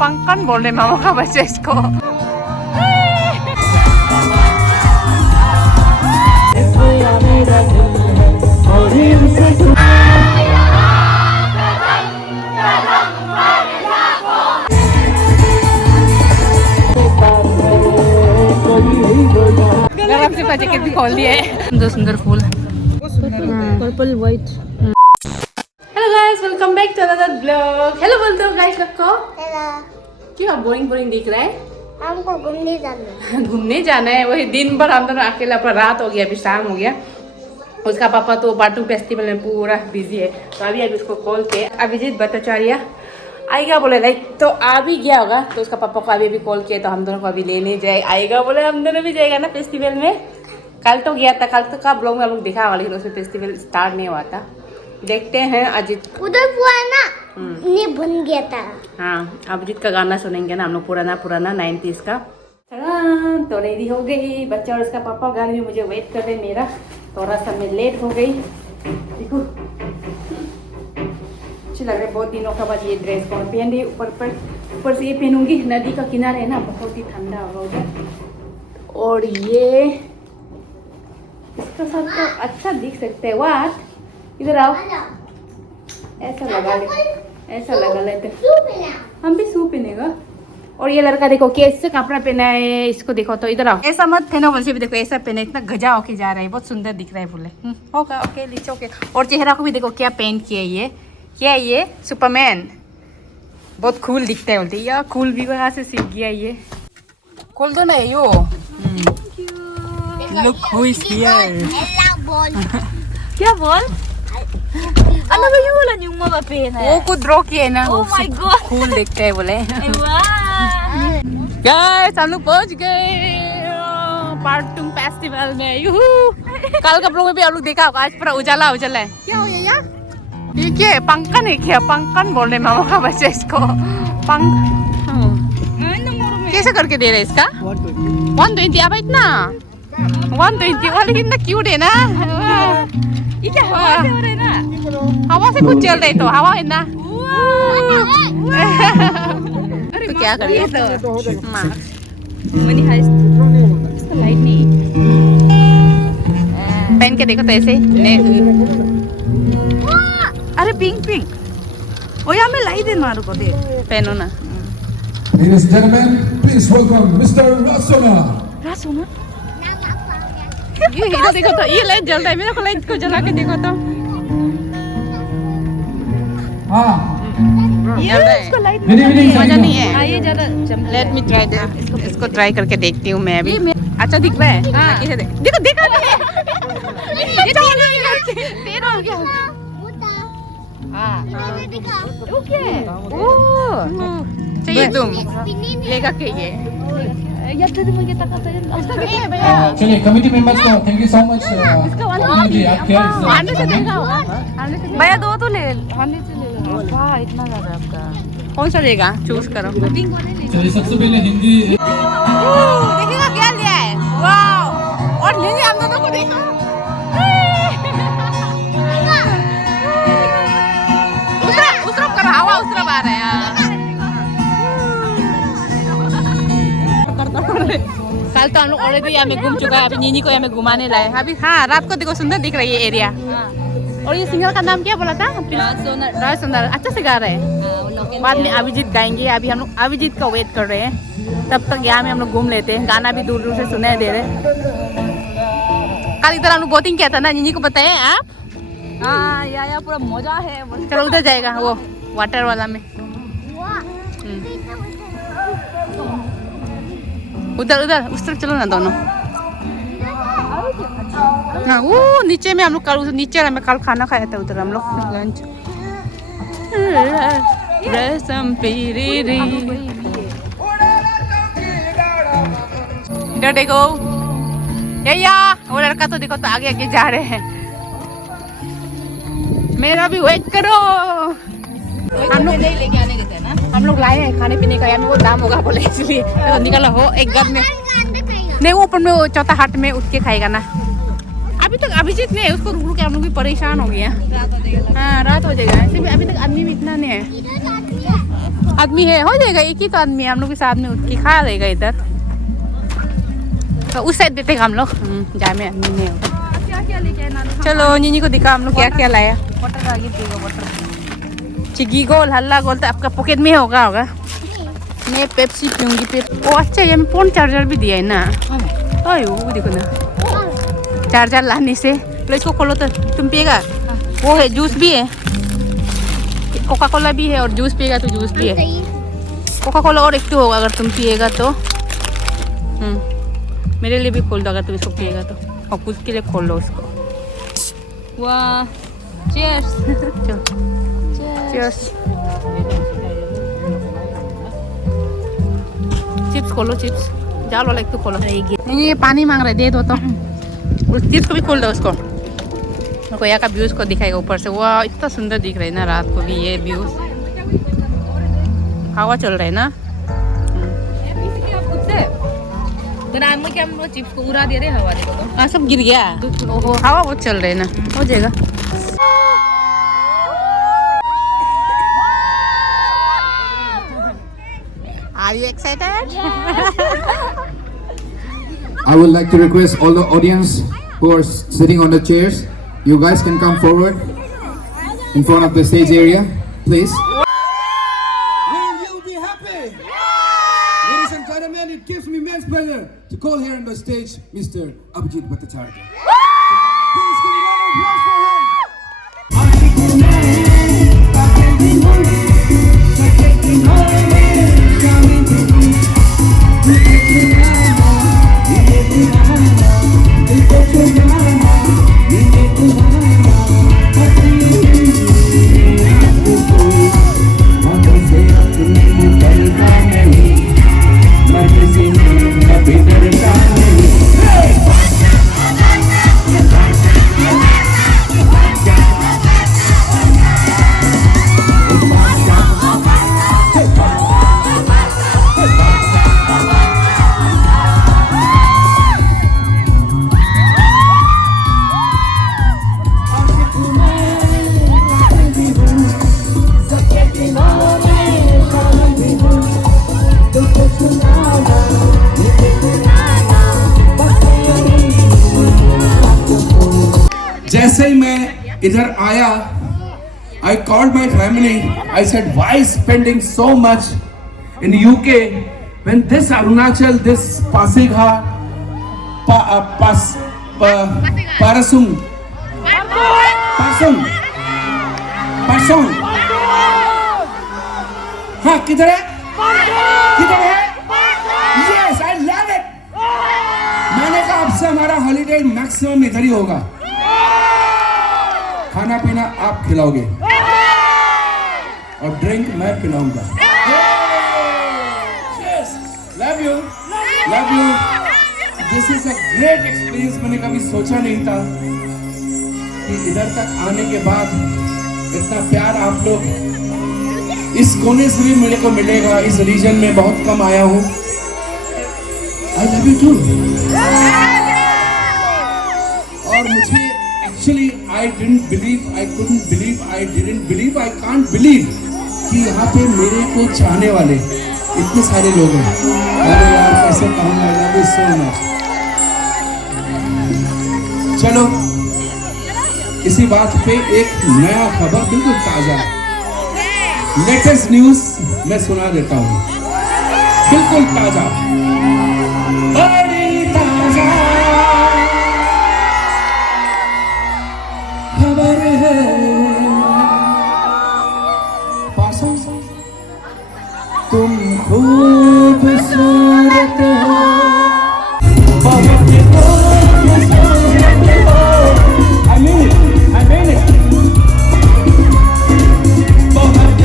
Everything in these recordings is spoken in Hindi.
पंकन बोल रहे मामा का बच्चा इसको। गरम से जैकेट भी खोल दिया है। दो सुंदर फूल, purple white. Hello guys, welcome back to another blog. Hello बोलते हो गाइस लोग को। क्यों बोरिंग बोरिंग दिख रहा है? हमको घूमने जाना है। घूमने जाना है। वही दिन भर हम दोनों अकेला, पर रात हो गया, अभी शाम हो गया। उसका पापा तो बाटू फेस्टिवल में पूरा बिजी है, तो अभी उसको कॉल के अभिजीत भट्टाचार्य आएगा बोले, लाइक तो आ भी गया होगा। तो उसका पापा को अभी कॉल किया, तो हम दोनों को अभी लेने जाए आएगा बोले। हम दोनों भी जाएगा ना फेस्टिवल में। कल तो गया था, कल तो का ब्लॉग में हम लोग दिखा हुआ, लेकिन उसमें फेस्टिवल स्टार्ट नहीं हुआ था। देखते हैं अजीत उधर पुराना ने बन गया था। हाँ, अभिजीत का गाना सुनेंगे ना हम लोग, पुराना पुराना 90s का। तो रेडी हो गई बच्चा और उसका पापा, गाड़ी में मुझे वेट कर रहे मेरा। थोड़ा सा मैं लेट हो गई। देखो अच्छी लग रही है, बहुत दिनों के बाद ये ड्रेस को पहन रही। ऊपर से ये पहनूंगी। नदी का किनारा है ना, बहुत ही ठंडा होगा उधर। और ये इसका साथ तो अच्छा दिख सकते हैं। वाट इधर आओ, ऐसा लगा ले, ऐसा लगा लेते हम भी सूप पहनेगा। और ये लड़का देखो कैसे कपड़ा पहना है, इसको देखो तो। इधर आओ, ऐसा मत पहनो, वैसे भी देखो ऐसा पहने, इतना गजा होके जा रहा है, बहुत सुंदर दिख रहा है। बोले होगा, ओके लीचो ओके। और चेहरा को भी देखो क्या पेन किया, ये क्या है, ये सुपरमैन, बहुत कूल दिखता है। बोलते यार कूल भी वहाँ से सीख गया ये। खोल दो ना यो। Look who is here. क्या बोल? Ano ba yung wala yung mga pena? वो कुछ ड्रॉ किया है ना। Oh my God. कूल दिखते है बोले। Wow! गाइस हम लोग पहुंच गए पार्टुम फेस्टिवल में। यूहू। कल के ब्लॉग में भी आप लोग देखा होगा, आज पूरा उजाला उजाला है। क्या हो गया यार? ये क्या है? पंकन है क्या? पंकन बोल रहे मामा का बच्चा इसको। कैसे करके दे रहे इसका? 120 अब इतना 120 वाले कितना क्यूट है ना। ये क्या हवा से हो रहा है ना? हवा से कुछ चल रही तो हवा है ना। तो क्या कर रही है? Money heist. इसका लाइट नहीं। पहन के देखो तो ऐसे अरे पिंक पिंक। ओ यार मैं लाइट दे मारू को दे। पहनो ना। Ladies and gentlemen, please welcome Mr. Rasona. रासोना? ये इधर देखो तो, ये लाइट जल रहा है, मेरे को लाइट को जला के देखो तो। हाँ, जल रहा है। इसका लाइट good evening. मजा नहीं है। हाँ ये ज्यादा चमक। Let me try this. इसको ट्राई करके देखती हूँ मैं अभी। अच्छा दिख रहा है। हाँ। कैसे देखो देखो ये तो तेरा हो गया। हाँ ओके। ओह चाहिए तुम लेगा के ये। यार तेरे मुझे तक आता है। चलिए कमिटी मेंबर्स को थैंक यू सो मच। जी आप क्या आने से देगा आने से। भैया दो तो ले आने से ले लो। वाह इतना ज्यादा आपका। कौन सा लेगा? चूज करो। चलिए सबसे पहले हिंदी देखिएगा क्या लिया है। वाह, और लीजिए हम दोनों को देखो। उसरफ करो, हवा उसरफ आ रहा है। कल तो हम लोग ऑलरेडी यहाँ में घूम चुका है, अभी नीनी को यहाँ में घुमाने लाए अभी। हाँ रात को देखो सुंदर दिख रही है एरिया। और ये सिंगर का नाम क्या बोला था? राज सुंदर। अच्छा से गा रहे हैं। बाद में अभिजीत गाएंगे। अभी हम लोग अभिजीत का वेट कर रहे हैं, तब तक यहाँ में हम लोग घूम लेते हैं। गाना भी दूर दूर से सुनाई दे रहे। कल इधर हम लोग बोटिंग किया था ना, नीनी को बताए आप? हाँ यार पूरा मजा है। चलो उधर जाएगा वो वाटर वाला में। उधर उधर उस तरफ चलो ना दोनों। हाँ वो नीचे में हम लोग कल नीचे हमें कल खाना खाया था उधर हम लोग लंच। रसम पीरी इधर देखो या वो लड़का तो देखो तो आगे आगे जा रहे हैं। मेरा भी वेट करो। हम लोग नहीं लेके आने गए थे ना, हम लोग लाए हैं खाने पीने का। यार वो दाम होगा बोले, इसलिए तो निकाला हो एक घर में। नहीं वो ऊपर में वो चौथा हाट में उठ के खाएगा ना। अभी तक अभिजीत नहीं है, उसको रुक रुक के हम लोग भी परेशान हो गए हैं। हाँ रात हो जाएगा। ऐसे भी अभी तक आदमी भी इतना नहीं है। आदमी है, हो जाएगा, एक ही तो आदमी है, हम लोग के साथ में उठ के खा लेगा इधर। तो उस साइड देते हम लोग, जहाँ में आदमी नहीं होगा। क्या क्या लेके आए नानू? चलो नीनी को दिखा हम लोग क्या क्या लाया। वाटर आगे पिएगा वाटर। चिग्गी गोल, हल्ला गोल तो आपका पॉकेट में होगा। मैं पेप्सी पीऊंगी। ओ अच्छा, ये में फोन चार्जर भी दिया है ना। ओए वो देखो ना, चार्जर लाने से। लो इसको खोलो तो तुम पिएगा। वो है, जूस भी है, कोका कोला भी है, और जूस पिएगा तो जूस भी है। कोका कोला और एक तो होगा अगर तुम पिएगा तो। मेरे लिए भी खोल दो अगर तुम इसको पिएगा तो, और कुछ के लिए खोल लो उसको। वाह, चीयर्स। चीयर्स। चिप्स खोलो, चिप्स जाल वाला एक तो खोलो। ये पानी मांग रहे, दे दो तो। उस चिप्स को भी खोल दो उसको। कोया का व्यूज को दिखाएगा ऊपर से। वाह इतना सुंदर दिख रहा है ना रात को भी ये व्यूज। हवा चल रहा है ना। ग्राम में क्या हम लोग चिप्स को उड़ा दे रहे हवा देखो तो। हाँ सब गिर गया। ओहो हवा बहुत चल रहा है ना, हो जाएगा। Are you excited? I would like to request all the audience who are sitting on the chairs, you guys can come forward in front of the stage area, please. Will you be happy? Ladies and gentlemen, it gives me immense pleasure to call here on the stage Mr. Abhijit Bhattacharya. Please give a round of applause for him. जैसे ही मैं इधर आया, I called my family. I said, why spending so much in UK when this Arunachal, this Pasigha, Parasung, हाँ किधर है? किधर है? Yes, I love it. मैंने कहा अब से हमारा हॉलीडे मैक्सिमम इधर ही होगा। खाना पीना आप खिलाओगे और ड्रिंक मैं पिलाऊंगा। Love you, love you. This is a great experience. मैंने कभी सोचा नहीं था कि इधर तक आने के बाद इतना प्यार आप लोग इस कोने से भी मेरे को मिलेगा। इस रीजन में बहुत कम आया हूँ। I love you too. और मुझे Actually, I didn't believe, I couldn't believe, I didn't believe, I can't believe कि यहाँ पे मेरे को चाहने वाले इतने सारे लोग हैं। अरे यार कैसे कहूँगा, I love you so much। चलो इसी बात पे एक नया खबर बिल्कुल ताज़ा, लेटेस्ट न्यूज़ मैं सुना देता हूँ, बिल्कुल ताज़ा, बड़ी ताज़ा खबर है। पासों तुम खूबसूरत हो, बहुत खूबसूरत हो। I mean it, I mean it। बहुत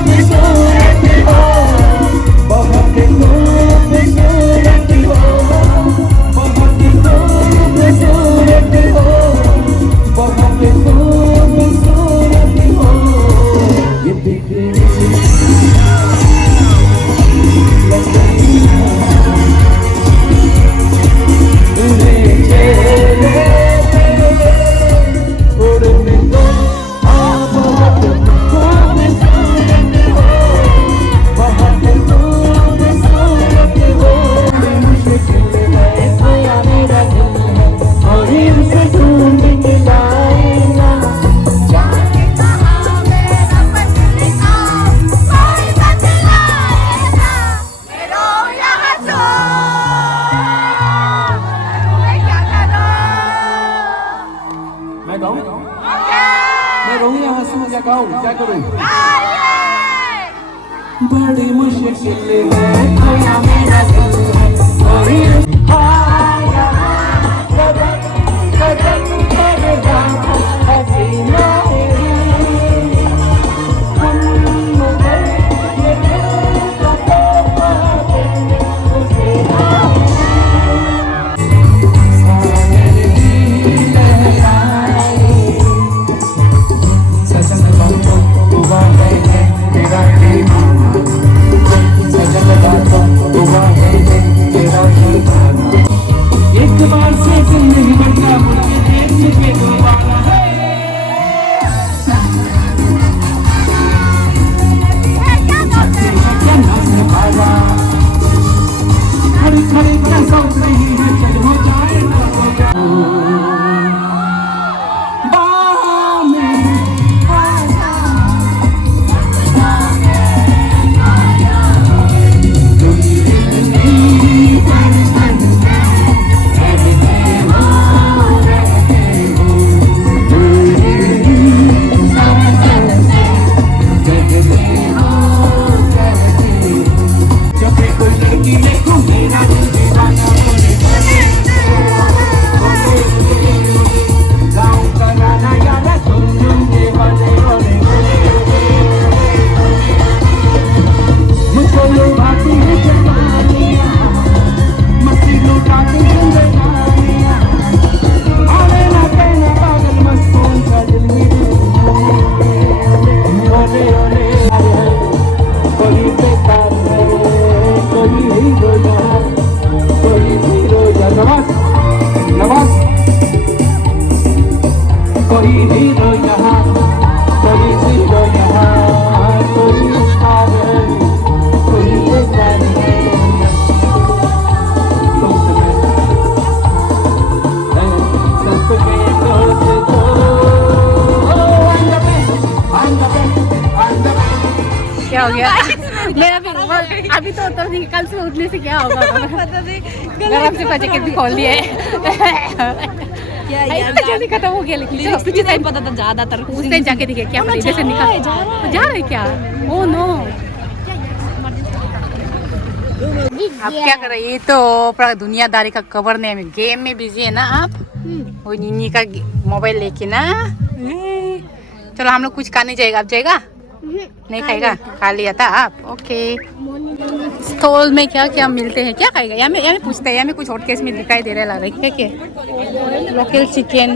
खूबसूरत हो, बहुत खूबसूरत हो, बहुत खूबसूरत हो, बहुत खूबसूरत हो। ये दिखने क्या करूं? बड़ी मुश्किल में खोया मेरा दिल है, कोई हाया कदम कदम पर जाता हसीना एक बार से जिंदगी बढ़िया मुझे देखने के दोबारा खड़ी खड़ी क्या सोच रही है चल हो जाए क्या हो गया? मेरा भी अभी तो उतर नहीं, कल से उठने से क्या होगा? गरम से जैकेट भी खोल दिया है। इतना जल्दी खत्म हो गया, लेकिन चलो तुझे टाइम पता था ज्यादातर उस टाइम जाके दिखे क्या पता इधर से निकल जा रहा है क्या? ओह नो, आप क्या कर रहे? ये तो पूरा दुनियादारी का कवर नहीं है, गेम में बिजी है ना आप। वो निन्नी का मोबाइल लेके ना। चलो हम लोग कुछ खाने जाएगा, आप जाएगा? नहीं खाएगा? खा लिया था आप? ओके। स्टॉल में क्या क्या मिलते हैं, क्या खाएगा? यहाँ में पूछते हैं, यहाँ में कुछ और केस में दिखाई दे रहा है, क्या क्या? लोकल चिकन,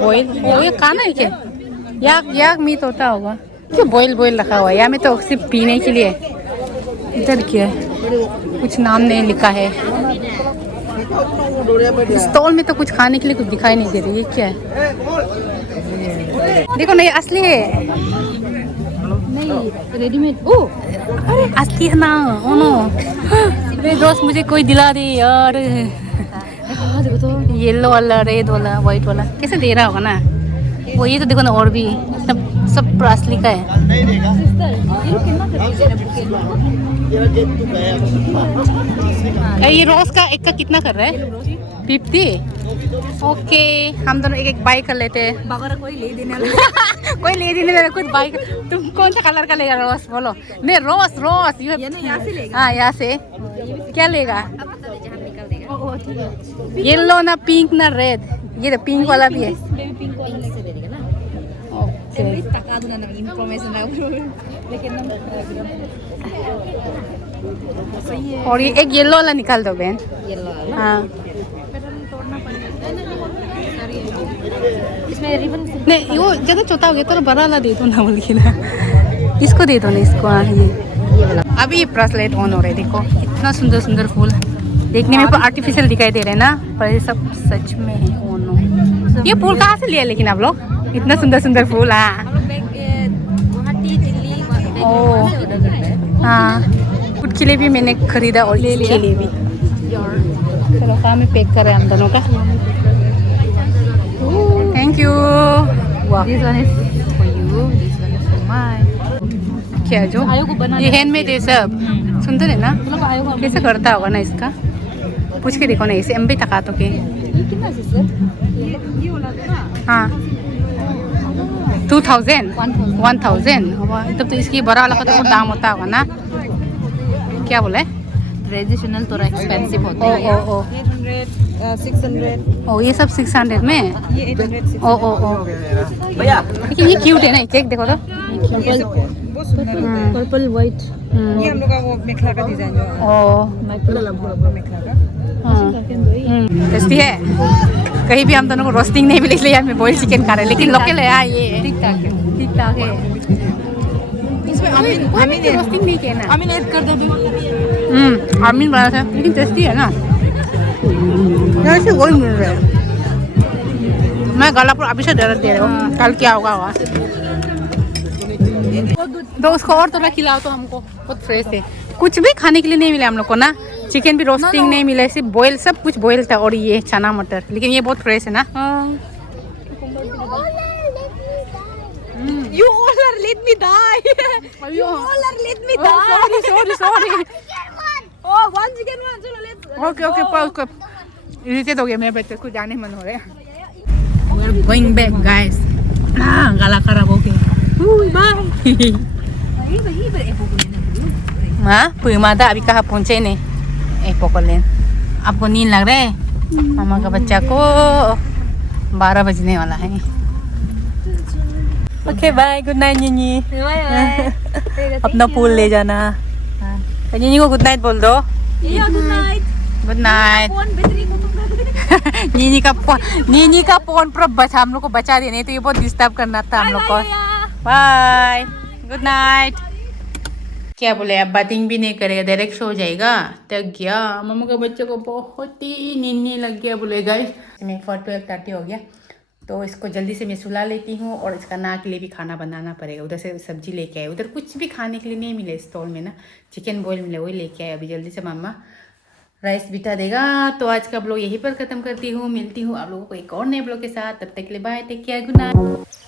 बॉयल, वो खाना है क्या? याक मीट होता होगा, क्यों बॉयल रखा हुआ है? यहाँ में तो सिर्फ पीने के लिए। इधर क्या है? कुछ नाम नहीं लिखा है। स्टॉल में तो कुछ खाने के लिए कुछ दिखाई नहीं दे रही। ये क्या है? देखो नहीं, असली है नहीं, रेडीमेड। ओ अरे असली है ना। ओ नो, मेरे दोस्त मुझे कोई दिला दे यार। देखो तो येलो वाला, रेड वाला, व्हाइट वाला कैसे दे रहा होगा ना वो। ये तो देखो ना, और भी सब असली का है। ये रोज का एक का कितना कर रहा है? 50। ओके, हम दोनों एक बाई कर लेते हैं। कोई ले देने कोई ले देने वाला, कुछ बाई। तुम कौन सा कलर का लेगा? रोज बोलो। नहीं, रोज यहाँ से लेगा। हाँ, यहाँ से क्या लेगा? येलो ना पिंक ना रेड। ये तो पिंक वाला भी है। और ये एक येलो वाला निकाल दो बहन। हाँ, इसमें रिबन नहीं, वो ज़्यादा छोटा हो गया तो बड़ा वाला दे दो ना, बोल के ना। इसको दे दो ना, इसको। हाँ, ये वाला। अभी ये ब्रेसलेट ऑन हो रहे, देखो इतना सुंदर सुंदर फूल। देखने में आर्टिफिशियल दिखाई दे रहे हैं ना, पर ये सब सच में है। ऑन। ये फूल कहाँ से लिया लेकिन आप लोग? इतना सुंदर सुंदर फूल। हाँ, ओह हाँ, खुद के लिए भी मैंने खरीदा और इसके लिए भी। चलो काम में पैक कर रहे हैं हम दोनों का। Thank you. This one is for you, this one is for mine. क्या जो ये हैंडमेड है सब। सुंदर है ना? कैसे करता होगा ना इसका? पूछ के देखो ना इसे। एम भी तका तो के। हाँ, 2000 1000 तब तो इसकी बड़ा वाला का तो दाम होता होगा ना क्या बोले ट्रेडिशनल थोड़ा एक्सपेंसिव होता है ओ 600 ओ ये सब 600 में ये 800 ओ लेकिन ये क्यूट है ना चेक देखो तो बहुत सुंदर होता है पर्पल वाइट ये हम लोग का वो मेखला का डिजाइन जो है ओ मेखला का टेस्टी है कहीं भी हम दोनों को रोस्टिंग नहीं मिली इसलिए मैं बॉइल्ड चिकन खा रहे हैं लेकिन लोकल है यार ये ठीक ठाक है इसमें आमीन रोस्टिंग नहीं किया ना आमीन ऐड कर दे आमीन बना था लेकिन टेस्टी है ना यार से गोल मिल रहा है मैं गलापुर अभी से डर दे रहा हूँ कल क्या होगा तो उसको और थोड़ा खिलाओ तो हमको बहुत फ्रेश है कुछ भी खाने के लिए नहीं मिला हम लोग को ना चिकन भी रोस्टिंग नहीं मिला सिर्फ बॉयल सब कुछ बॉयल था और ये चना मटर लेकिन ये बहुत फ्रेश है ना You all are let me die. You all are let me die. Sorry Oh, one chicken one. चलो let's. ओके इरिटेट हो गया मेरे बच्चे को जाने मन हो रहा है we are going back guys गला खराब हो गया हाँ पुईमादा अभी कहाँ पहुँचे नहीं एपोकोलैंड आपको नींद लग रहा है मामा का बच्चा को 12 बजने वाला है ओके बाय गुड नाइट नीनी अपना पूल ले जाना नीनी को गुड नाइट बोल दो Good night. Good night Phone battery खत्म कर दे. नीनी का फोन पर बचा हम लोग को बचा देने तो ये बहुत डिस्टर्ब करना था हम लोग को बाय गुड नाइट क्या बोले अब बातिंग भी नहीं करेगा डायरेक्ट सो जाएगा तक गया मम्मा का बच्चे को बहुत ही नींद लग गया बोले गाइस मैं 12:30 हो गया तो इसको जल्दी से मैं सुला लेती हूँ और इसका ना के लिए भी खाना बनाना पड़ेगा उधर से सब्जी लेके आए उधर कुछ भी खाने के लिए नहीं मिले स्टॉल में ना चिकन बॉयल मिले वही लेके आए अभी जल्दी से मम्मा राइस बिठा देगा तो आज का ब्लॉग यहीं पर ख़त्म करती हूँ मिलती हूँ आप लोगों को एक और नए ब्लॉग के साथ तब तक के लिए bye take care good night